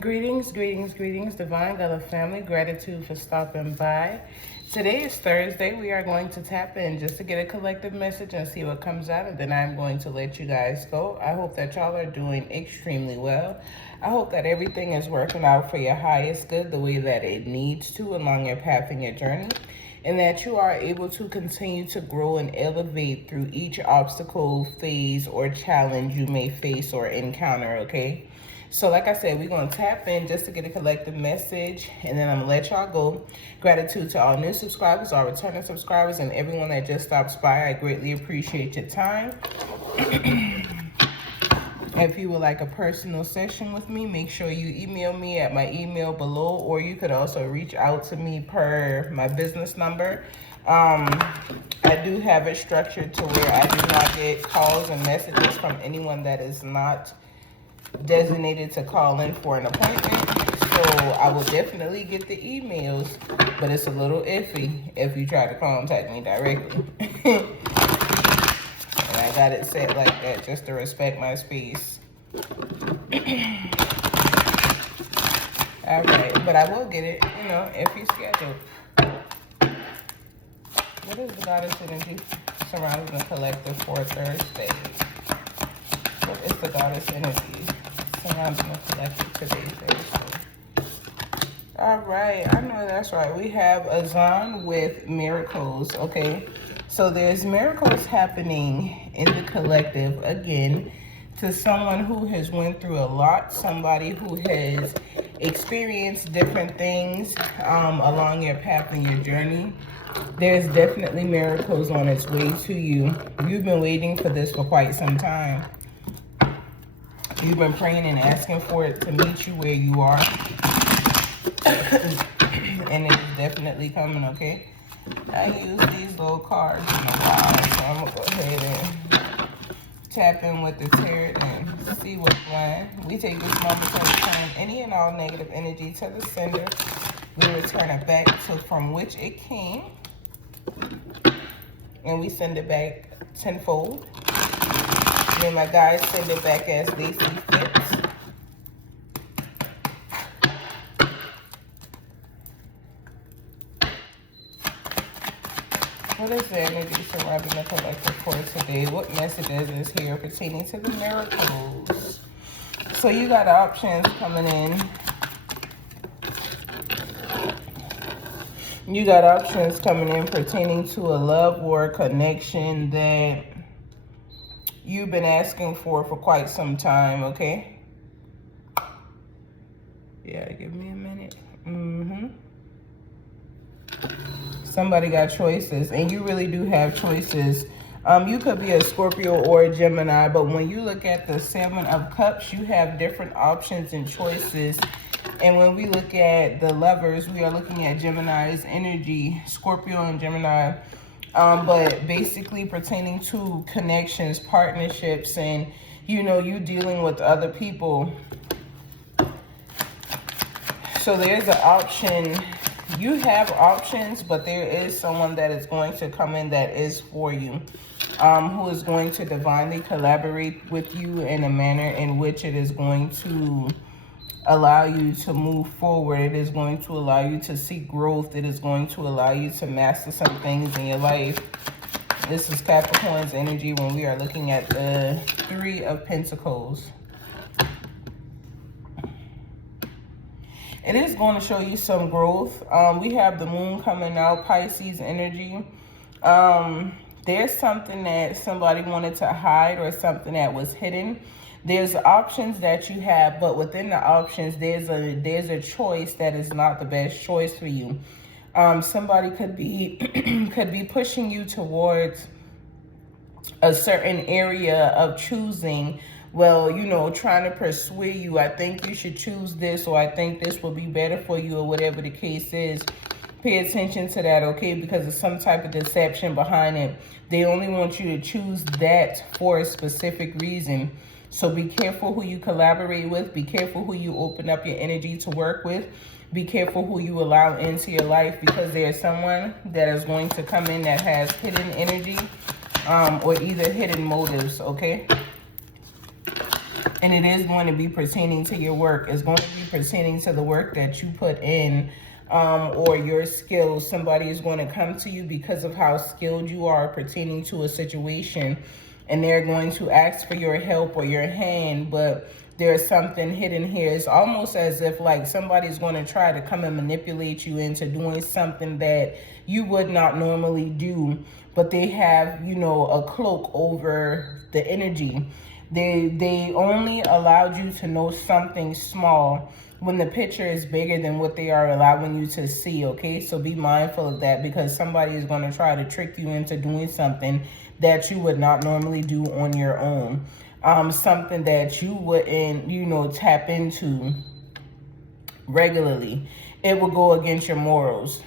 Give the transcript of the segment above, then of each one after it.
Greetings, greetings, greetings, Divine Gullah family. Gratitude for stopping by. Today is Thursday. We are going to tap in just to get a collective message and see what comes out, and then I'm going to let you guys go. I hope that y'all are doing extremely well. I hope that everything is working out for your highest good the way that it needs to along your path and your journey, and that you are able to continue to grow and elevate through each obstacle, phase, or challenge you may face or encounter, okay? So like I said, we're going to tap in just to get a collective message, and then I'm going to let y'all go. Gratitude to all new subscribers, all returning subscribers, and everyone that just stops by. I greatly appreciate your time. If you would like a personal session with me, make sure you email me at my email below, or you could also reach out to me per my business number. I do have it structured to where I do not get calls and messages from anyone that is not designated to call in for an appointment. So I will definitely get the emails, but it's a little iffy if you try to contact me directly. And I got it set like that just to respect my space. Alright, but I will get it, you know, if you schedule. What is the goddess energy surrounding the collective for Thursday? What is the goddess energy surrounding the collective today, Thursday? Alright, I know that's right. We have Azan with miracles, okay? So there's miracles happening in the collective, again, to someone who has went through a lot, somebody who has experienced different things along your path and your journey. There's definitely miracles on its way to you. You've been waiting for this for quite some time. You've been praying and asking for it to meet you where you are. And it's definitely coming, okay? I use these little cards in a while, so I'm going to go ahead and tap in with the tarot and see what's going. We take this moment to return any and all negative energy to the sender. We return it back to from which it came. And we send it back tenfold. Then my guides send it back as they see fit. What is the energy surrounding the collective for today? What messages is here pertaining to the miracles? So you got options coming in. You got options coming in pertaining to a love or connection that you've been asking for quite some time, okay? Yeah, give me a minute. Somebody got choices, and you really do have choices. You could be a Scorpio or a Gemini, but when you look at the Seven of Cups, you have different options and choices. And when we look at the lovers, we are looking at Gemini's energy, Scorpio and Gemini. But basically pertaining to connections, partnerships, and, you know, you dealing with other people. So there's an option. You have options, but there is someone that is going to come in that is for you, who is going to divinely collaborate with you in a manner in which it is going to allow you to move forward. It is going to allow you to see growth. It is going to allow you to master some things in your life. This is Capricorn's energy when we are looking at the Three of Pentacles. It is going to show you some growth. We have the moon coming out, Pisces energy. There's something that somebody wanted to hide or something that was hidden. There's options that you have, but within the options, there's a choice that is not the best choice for you. Somebody could be could be pushing you towards a certain area of choosing. Well, you know, trying to persuade you, I think you should choose this, or I think this will be better for you, or whatever the case is. Pay attention to that, okay? Because there's some type of deception behind it. They only want you to choose that for a specific reason. So be careful who you collaborate with. Be careful who you open up your energy to work with. Be careful who you allow into your life, because there's someone that is going to come in that has hidden energy, or either hidden motives, okay? And it is going to be pertaining to your work. It's going to be pertaining to the work that you put in, or your skills. Somebody is going to come to you because of how skilled you are pertaining to a situation, and they're going to ask for your help or your hand, but there's something hidden here. It's almost as if like somebody's going to try to come and manipulate you into doing something that you would not normally do, but they have, you know, a cloak over the energy. They only allowed you to know something small when the picture is bigger than what they are allowing you to see, okay? So be mindful of that, because somebody is going to try to trick you into doing something that you would not normally do on your own. Something that you wouldn't, you know, tap into regularly. It will go against your morals,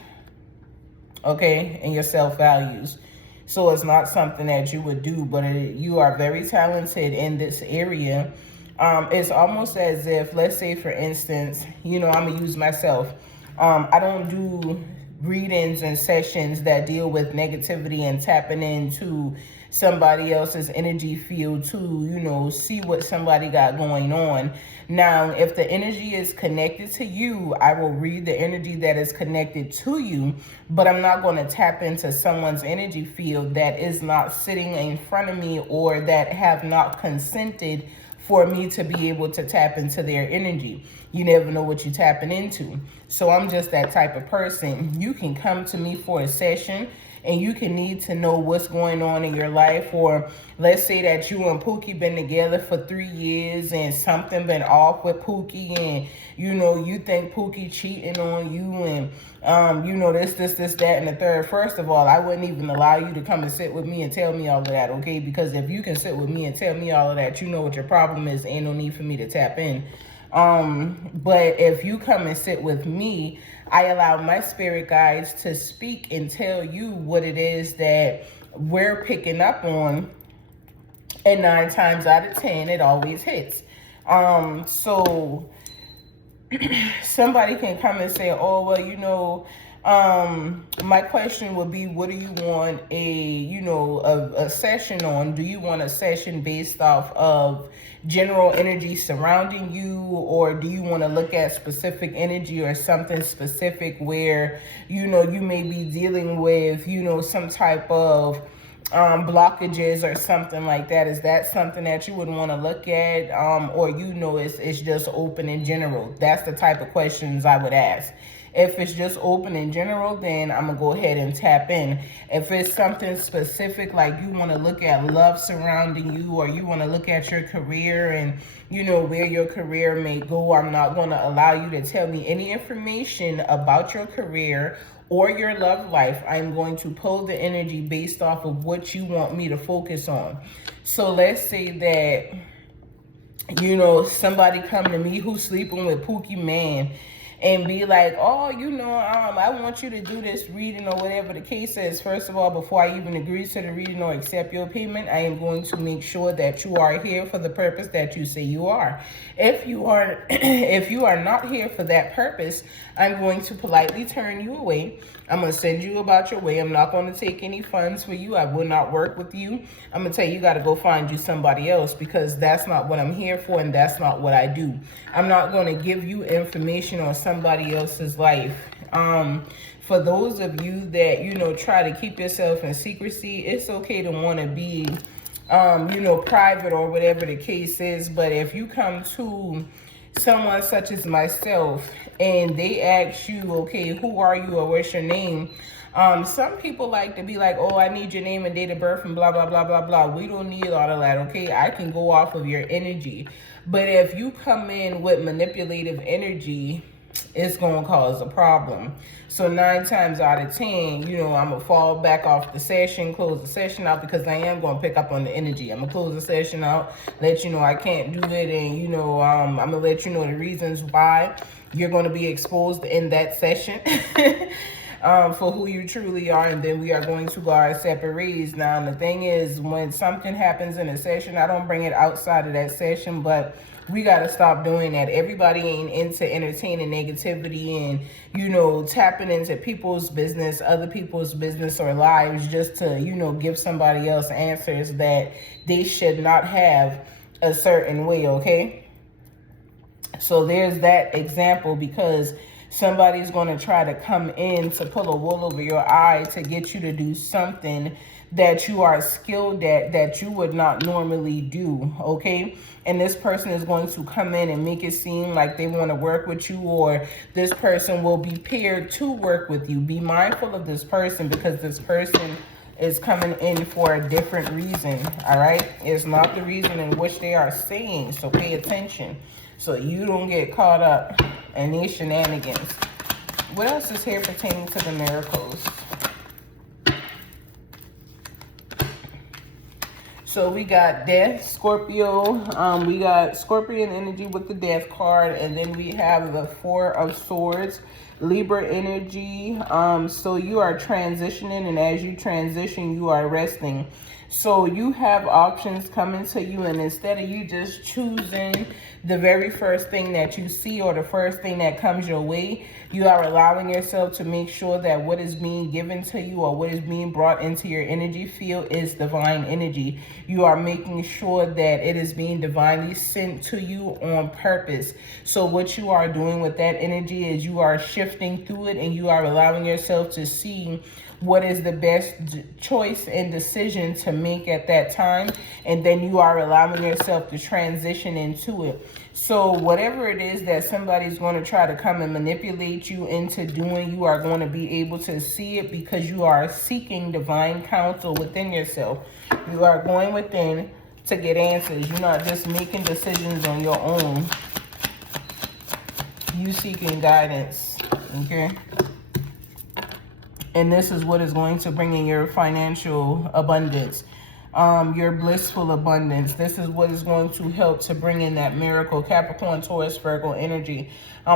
okay, and your self-values. So it's not something that you would do, but you are very talented in this area. It's almost as if, let's say for instance, you know, I'm gonna use myself. I don't do readings and sessions that deal with negativity and tapping into somebody else's energy field to, you know, see what somebody got going on. Now, if the energy is connected to you, I will read the energy that is connected to you, but I'm not going to tap into someone's energy field that is not sitting in front of me, or that have not consented for me to be able to tap into their energy. You never know what you're tapping into. So I'm just that type of person. You can come to me for a session and you can need to know what's going on in your life. Or let's say that you and Pookie been together for 3 years and something been off with Pookie, and you know, you think Pookie cheating on you, and you know, this, that, and the third. First of all, I wouldn't even allow you to come and sit with me and tell me all of that, okay? Because if you can sit with me and tell me all of that, you know what your problem is. Ain't no need for me to tap in. But if you come and sit with me, I allow my spirit guides to speak and tell you what it is that we're picking up on. And 9 times out of 10, it always hits. So somebody can come and say, oh, well, you know, my question would be, what do you want a session on? Do you want a session based off of general energy surrounding you, or do you want to look at specific energy or something specific where, you know, you may be dealing with, you know, some type of blockages or something like that? Is that something that you would want to look at, or, you know, it's just open in general? That's the type of questions I would ask. If it's just open in general, then I'm going to go ahead and tap in. If it's something specific, like you want to look at love surrounding you, or you want to look at your career and, you know, where your career may go, I'm not going to allow you to tell me any information about your career or your love life. I'm going to pull the energy based off of what you want me to focus on. So let's say that, you know, somebody come to me who's sleeping with Pookie Man and be like, oh, you know, I want you to do this reading or whatever the case is. First of all, before I even agree to the reading or accept your payment, I am going to make sure that you are here for the purpose that you say you are. If you are, if you are not here for that purpose, I'm going to politely turn you away. I'm going to send you about your way. I'm not going to take any funds for you. I will not work with you. I'm going to tell you, you got to go find you somebody else, because that's not what I'm here for, and that's not what I do. I'm not going to give you information on somebody else's life. For those of you that, you know, try to keep yourself in secrecy, it's okay to want to be, you know, private or whatever the case is. But if you come to someone such as myself and they ask you, okay, who are you or what's your name? Some people like to be like, oh, I need your name and date of birth and blah, blah, blah, blah, blah. We don't need all of that, okay? I can go off of your energy. But if you come in with manipulative energy, it's going to cause a problem. So 9 times out of 10, you know, I'm going to fall back off the session, close the session out, because I am going to pick up on the energy. I'm going to close the session out, let you know I can't do it, and, you know, I'm going to let you know the reasons why you're going to be exposed in that session for who you truly are, and then we are going to go our separate ways. Now, the thing is, when something happens in a session, I don't bring it outside of that session, but we got to stop doing that. Everybody ain't into entertaining negativity and, you know, tapping into people's business, other people's business or lives, just to, you know, give somebody else answers that they should not have. a certain way, okay? So there's that example, because somebody's going to try to come in to pull a wool over your eye to get you to do something that you are skilled at that you would not normally do, okay? And this person is going to come in and make it seem like they want to work with you, or this person will be paired to work with you. Be mindful of this person, because this person is coming in for a different reason, all right? It's not the reason in which they are saying, so pay attention so you don't get caught up in these shenanigans. What else is here pertaining to the miracles? So we got death, Scorpio. We got Scorpion energy with the death card. And then we have the Four of Swords, Libra energy. So you are transitioning, and as you transition, you are resting. So you have options coming to you, and instead of you just choosing the very first thing that you see or the first thing that comes your way, you are allowing yourself to make sure that what is being given to you or what is being brought into your energy field is divine energy. You are making sure that it is being divinely sent to you on purpose. So what you are doing with that energy is you are shifting through it, and you are allowing yourself to see what is the best choice and decision to make at that time, and then you are allowing yourself to transition into it. So whatever it is that somebody's going to try to come and manipulate you into doing, you are going to be able to see it, because you are seeking divine counsel within yourself. You are going within to get answers. You're not just making decisions on your own. You seeking guidance, okay? And this is what is going to bring in your financial abundance, your blissful abundance. This is what is going to help to bring in that miracle, Capricorn, Taurus, Virgo energy.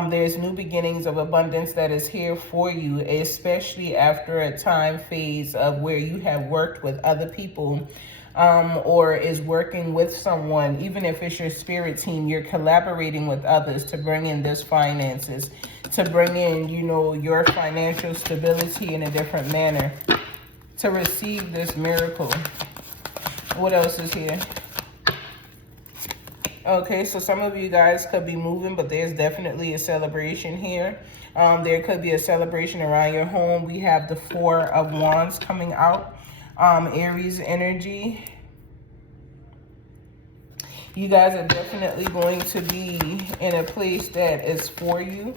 There's new beginnings of abundance that is here for you, especially after a time phase of where you have worked with other people, or is working with someone. Even if it's your spirit team, you're collaborating with others to bring in this finances, to bring in, you know, your financial stability in a different manner, to receive this miracle. What else is here? Okay, so some of you guys could be moving, but there's definitely a celebration here. There could be a celebration around your home. We have the Four of Wands coming out. Aries energy. You guys are definitely going to be in a place that is for you.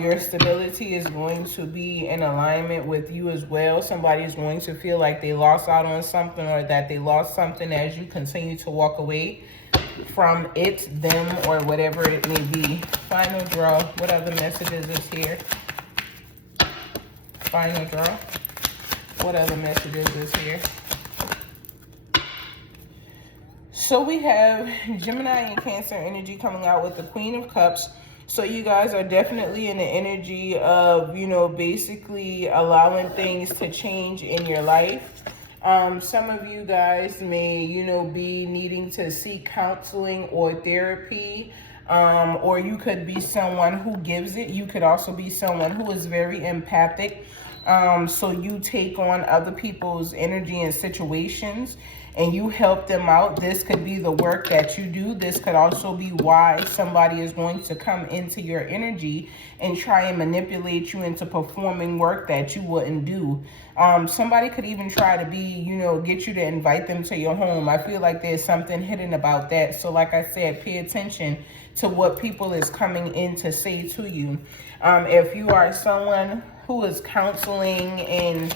Your stability is going to be in alignment with you as well. Somebody is going to feel like they lost out on something, or that they lost something as you continue to walk away from it, them, or whatever it may be. Final draw. What other messages is here? Final draw. What other messages is here? So we have Gemini and Cancer energy coming out with the Queen of Cups. So you guys are definitely in the energy of, you know, basically allowing things to change in your life. Some of you guys may, you know, be needing to seek counseling or therapy. Or you could be someone who gives it. You could also be someone who is very empathic. So you take on other people's energy and situations, and you help them out. This could be the work that you do. This could also be why somebody is going to come into your energy and try and manipulate you into performing work that you wouldn't do. Somebody could even try to be, you know, get you to invite them to your home. I feel like there's something hidden about that. So like I said, pay attention to what people is coming in to say to you. If you are someone who is counseling and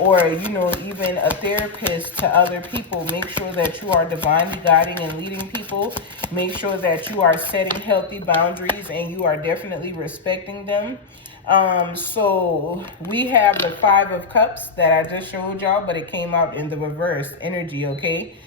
or, you know, even a therapist to other people, make sure that you are divinely guiding and leading people. Make sure that you are setting healthy boundaries and you are definitely respecting them. So we have the Five of Cups that I just showed y'all, but it came out in the reverse energy, okay?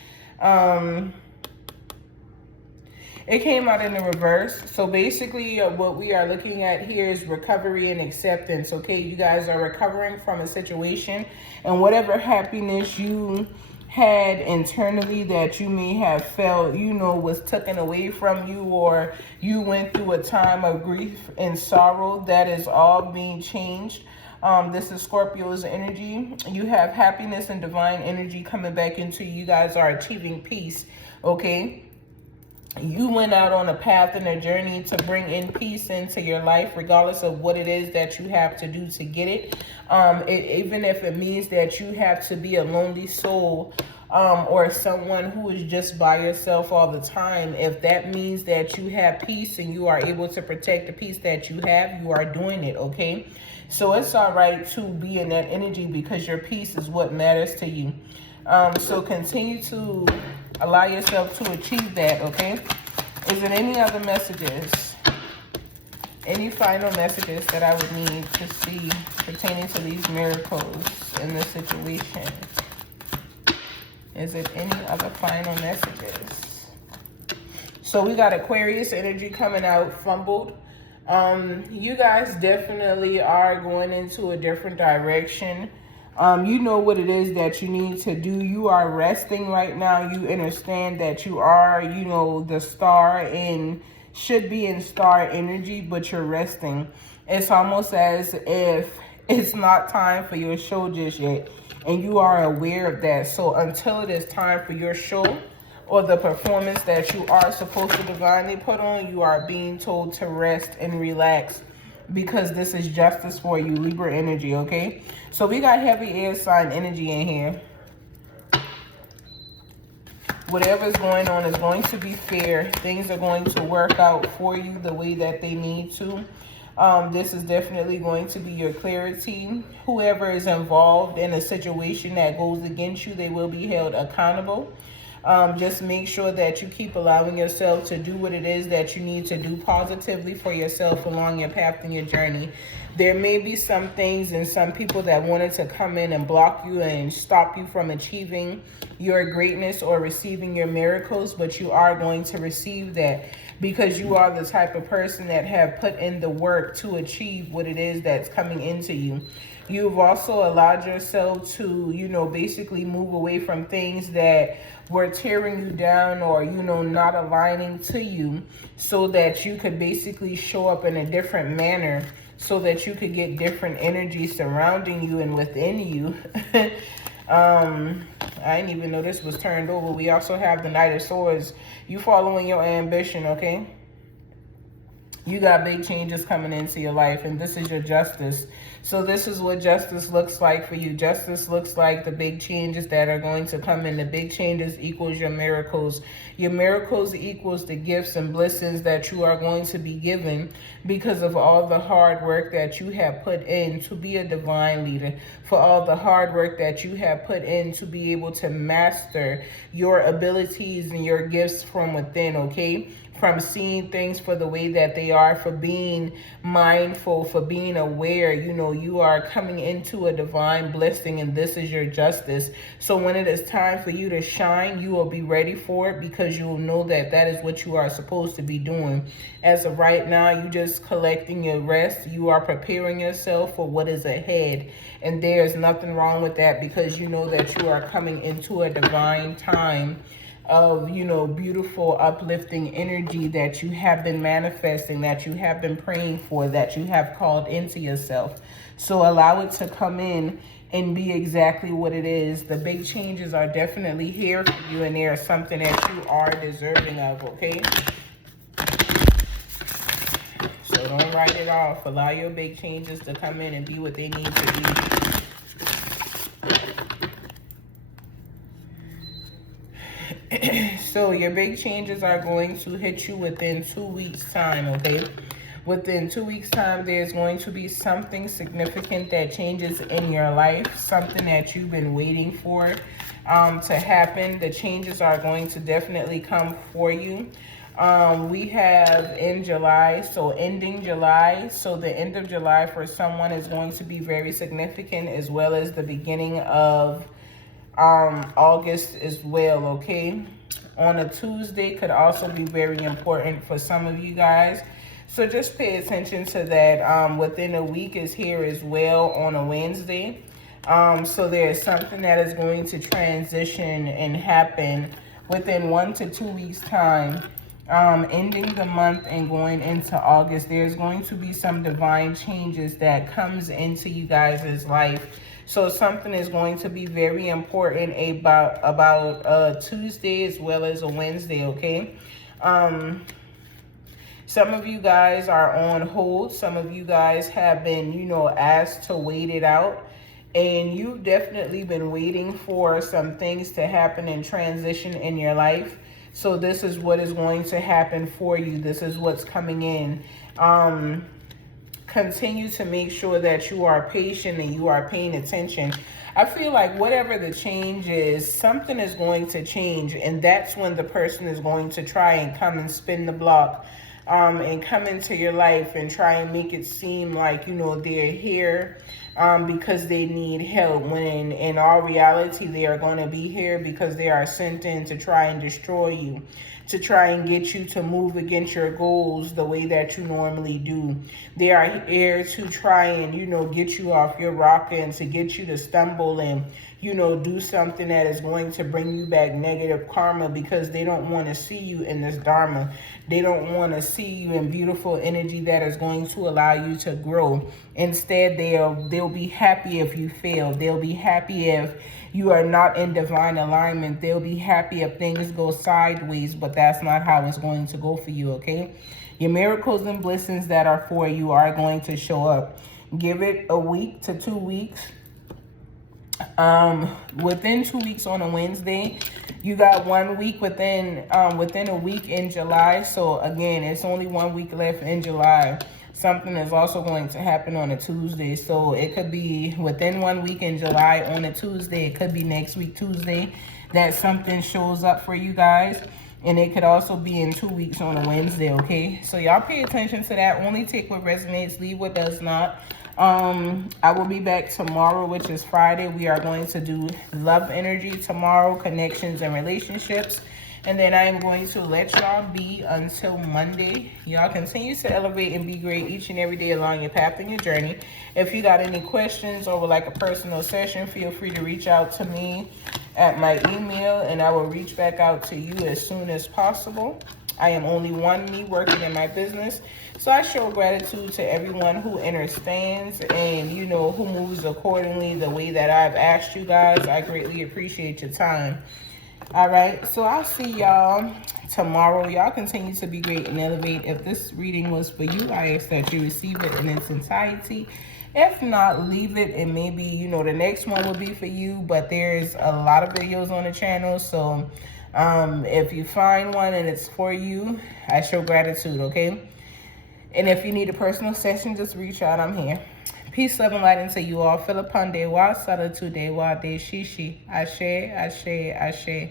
It came out in the reverse. So basically what we are looking at here is recovery and acceptance. Okay, you guys are recovering from a situation, and whatever happiness you had internally that you may have felt, you know, was taken away from you, or you went through a time of grief and sorrow, that is all being changed. This is Scorpio's energy. You have happiness and divine energy coming back into you. You guys are achieving peace, okay? You went out on a path and a journey to bring in peace into your life, regardless of what it is that you have to do to get it. Even if it means that you have to be a lonely soul, or someone who is just by yourself all the time. If that means that you have peace and you are able to protect the peace that you have, you are doing it, okay? So it's all right to be in that energy because your peace is what matters to you. So continue to allow yourself to achieve that, okay? Is there any other messages? Any final messages that I would need to see pertaining to these miracles in this situation? Is it any other final messages? So we got Aquarius energy coming out, fumbled. You guys definitely are going into a different direction. You know what it is that you need to do. You are resting right now. You understand that you are, you know, the star and should be in star energy, but you're resting. It's almost as if it's not time for your show just yet, and you are aware of that. So until it is time for your show or the performance that you are supposed to divinely put on, you are being told to rest and relax, because this is justice for you, Libra energy, okay? So we got heavy air sign energy in here. Whatever's going on is going to be fair. Things are going to work out for you the way that they need to. This is definitely going to be your clarity. Whoever is involved in a situation that goes against you, they will be held accountable. Just make sure that you keep allowing yourself to do what it is that you need to do positively for yourself along your path and your journey. There may be some things and some people that wanted to come in and block you and stop you from achieving your greatness or receiving your miracles, but you are going to receive that because you are the type of person that have put in the work to achieve what it is that's coming into you. You've also allowed yourself to, you know, basically move away from things that were tearing you down or, you know, not aligning to you, so that you could basically show up in a different manner, so that you could get different energy surrounding you and within you. I didn't even know this was turned over. We also have the Knight of Swords. You following your ambition, okay? You got big changes coming into your life, and this is your justice. So this is what justice looks like for you. Justice looks like the big changes that are going to come in. The big changes equals your miracles. Your miracles equals the gifts and blessings that you are going to be given because of all the hard work that you have put in to be a divine leader, for all the hard work that you have put in to be able to master your abilities and your gifts from within, okay? From seeing things for the way that they are, for being mindful, for being aware. You know, you are coming into a divine blessing, and this is your justice. So when it is time for you to shine, you will be ready for it, because you will know that that is what you are supposed to be doing. As of right now, you just collecting your rest. You are preparing yourself for what is ahead, and there's nothing wrong with that, because you know that you are coming into a divine time of, you know, beautiful, uplifting energy that you have been manifesting, that you have been praying for, that you have called into yourself. So allow it to come in and be exactly what it is. The big changes are definitely here for you, and there is something that you are deserving of, okay? So don't write it off. Allow your big changes to come in and be what they need to be. So your big changes are going to hit you within 2 weeks' time, okay? Within 2 weeks' time, there's going to be something significant that changes in your life, something that you've been waiting for to happen. The changes are going to definitely come for you. We have in July, so ending July. So the end of July for someone is going to be very significant, as well as the beginning of August as well, okay? On a Tuesday could also be very important for some of you guys. So just pay attention to that. Within a week is here as well on a Wednesday. So there's something that is going to transition and happen within 1 to 2 weeks time. ending the month and going into August, there's going to be some divine changes that comes into you guys' life. So something is going to be very important about Tuesday as well as a Wednesday, okay? Some of you guys are on hold. Some of you guys have been, you know, asked to wait it out. And you've definitely been waiting for some things to happen and transition in your life. So this is what is going to happen for you. This is what's coming in. Continue to make sure that you are patient and you are paying attention. I feel like whatever the change is, something is going to change. And that's when the person is going to try and come and spin the block. And come into your life and try and make it seem like, you know, they're here because they need help, when in all reality, they are going to be here because they are sent in to try and destroy you, to try and get you to move against your goals the way that you normally do. They are here to try and, you know, get you off your rocker and to get you to stumble and, you know, do something that is going to bring you back negative karma, because they don't want to see you in this dharma. They don't want to see you in beautiful energy that is going to allow you to grow. Instead, they'll be happy if you fail. They'll be happy if you are not in divine alignment. They'll be happy if things go sideways, but that's not how it's going to go for you, okay? Your miracles and blessings that are for you are going to show up. Give it a week to 2 weeks. Within 2 weeks on a Wednesday, you got 1 week within a week in July. So again, it's only 1 week left in July. Something is also going to happen on a Tuesday. So it could be within 1 week in July on a Tuesday. It could be next week Tuesday that something shows up for you guys. And it could also be in 2 weeks on a Wednesday, okay? So y'all pay attention to that. Only take what resonates, leave what does not. I will be back tomorrow, which is Friday. We are going to do love energy tomorrow, connections and relationships. And then I am going to let y'all be until Monday. Y'all continue to elevate and be great each and every day along your path and your journey. If you got any questions or would like a personal session, feel free to reach out to me at my email, and I will reach back out to you as soon as possible. I am only one me working in my business, so I show gratitude to everyone who understands and, you know, who moves accordingly the way that I've asked you guys. I greatly appreciate your time. All right, so I'll see y'all tomorrow. Y'all continue to be great and elevate. If this reading was for you, I ask that you receive it in its entirety. If not, leave it, and maybe, you know, the next one will be for you. But there's a lot of videos on the channel, so if you find one and it's for you, I show gratitude, okay? And if you need a personal session, just reach out. I'm here. Peace, love, and light into you all. Philippan de wa, salatu de wa de shishi. Ashe, ashe, ashe.